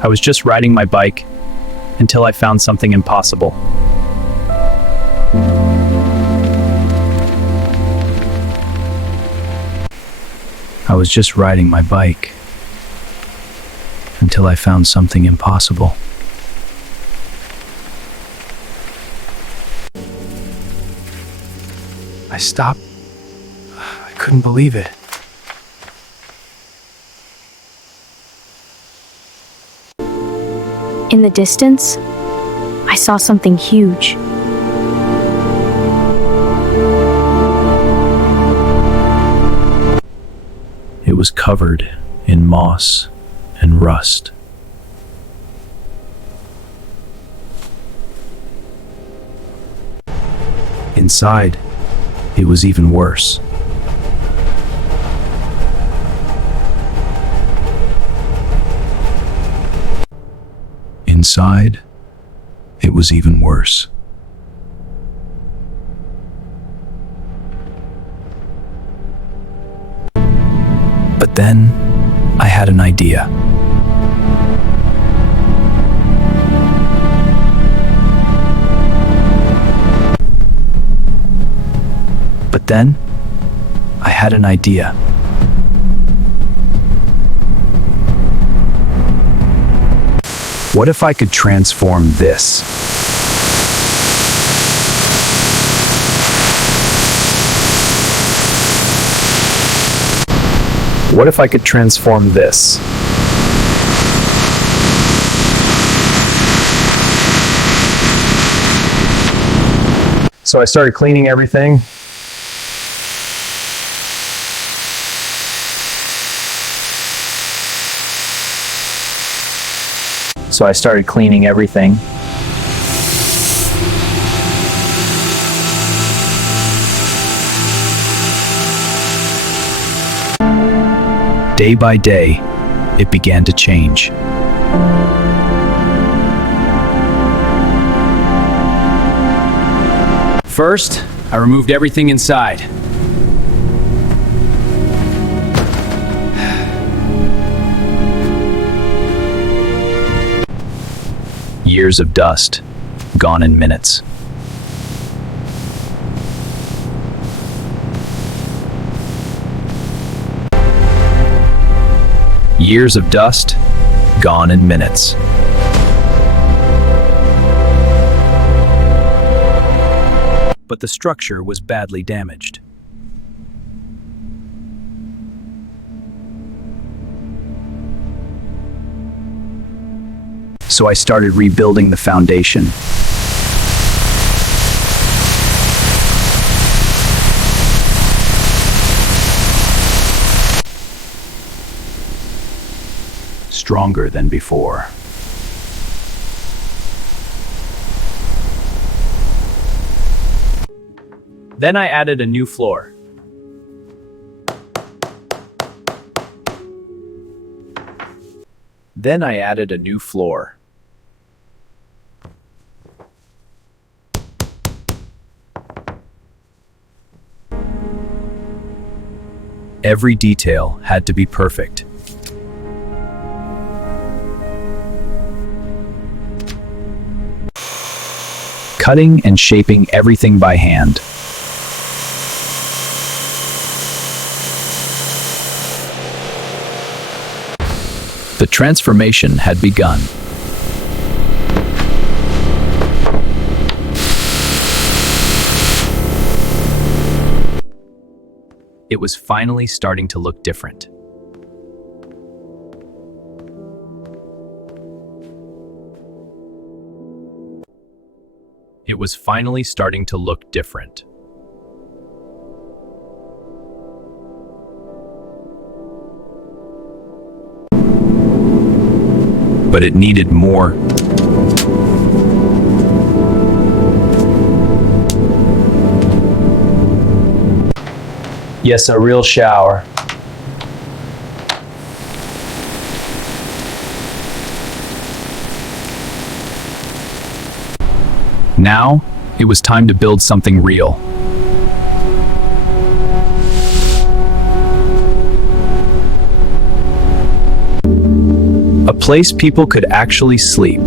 I was just riding my bike until I found something impossible. I was just riding my bike until I found something impossible. I stopped. I couldn't believe it. In the distance, I saw something huge. It was covered in moss and rust. Inside, it was even worse. Inside, it was even worse. But then, I had an idea. But then, I had an idea. What if I could transform this? What if I could transform this? So I started cleaning everything. Day by day, it began to change. First, I removed everything inside. Years of dust, gone in minutes. Years of dust, gone in minutes. But the structure was badly damaged. So I started rebuilding the foundation. Stronger than before. Then I added a new floor. Every detail had to be perfect. Cutting and shaping everything by hand. The transformation had begun. It was finally starting to look different. It was finally starting to look different. But it needed more. Yes, a real shower. Now, it was time to build something real. A place people could actually sleep.